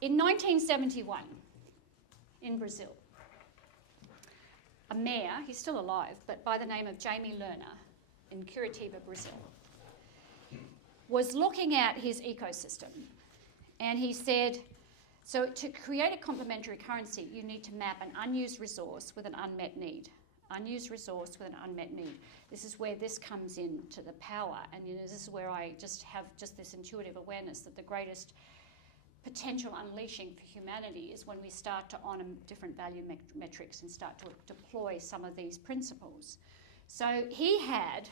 In 1971, in Brazil, a mayor, he's still alive, but by the name of Jamie Lerner in Curitiba, Brazil, was looking at his ecosystem, and he said, so to create a complementary currency, you need to map an unused resource with an unmet need. Unused resource with an unmet need. This is where this comes into the power, and this is where I just have this intuitive awareness that the greatest potential unleashing for humanity is when we start to honour different value metrics and start to deploy some of these principles. So he had,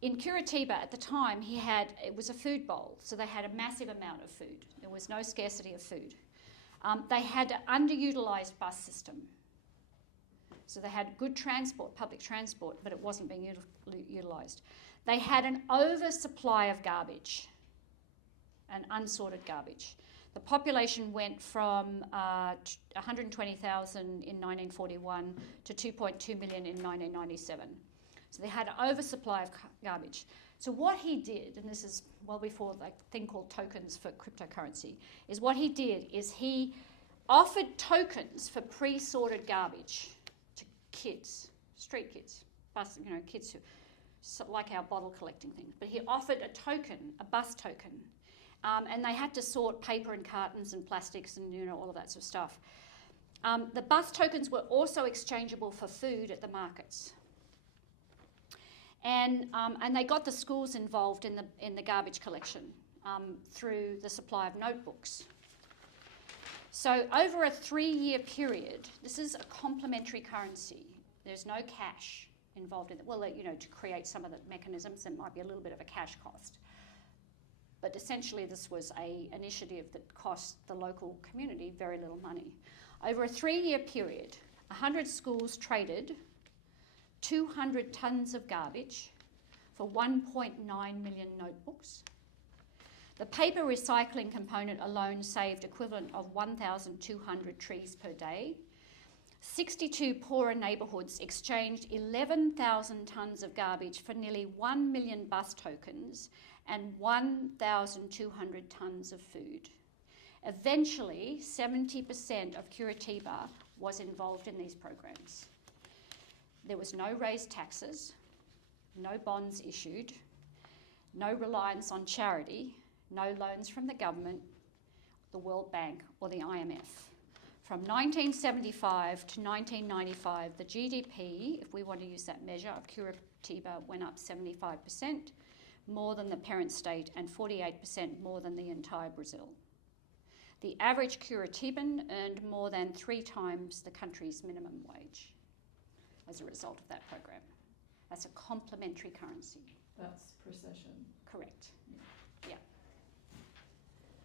in Curitiba at the time, it was a food bowl, so they had a massive amount of food. There was no scarcity of food. They had an underutilised bus system. So they had good transport, public transport, but it wasn't being utilised. They had an oversupply of garbage and unsorted garbage. The population went from 120,000 in 1941 to 2.2 million in 1997. So they had an oversupply of garbage. So what he did, and this is well before the thing called tokens for cryptocurrency, is what he did is he offered tokens for pre-sorted garbage to kids, street kids, kids who, like our bottle collecting thing. But he offered a token, a bus token, and they had to sort paper and cartons and plastics and all of that sort of stuff. The bus tokens were also exchangeable for food at the markets. And they got the schools involved in the garbage collection through the supply of notebooks. So over a 3-year period, this is a complementary currency. There's no cash involved in it. Well, to create some of the mechanisms, there might be a little bit of a cash cost. But essentially, this was an initiative that cost the local community very little money. Over a 3-year period, 100 schools traded 200 tonnes of garbage for 1.9 million notebooks. The paper recycling component alone saved equivalent of 1,200 trees per day. 62 poorer neighbourhoods exchanged 11,000 tonnes of garbage for nearly 1 million bus tokens and 1,200 tonnes of food. Eventually, 70% of Curitiba was involved in these programs. There was no raised taxes, no bonds issued, no reliance on charity, no loans from the government, the World Bank or the IMF. From 1975 to 1995, the GDP, if we want to use that measure, of Curitiba went up 75%, more than the parent state, and 48% more than the entire Brazil. The average Curitiban earned more than 3 times the country's minimum wage as a result of that program. That's a complementary currency. That's percent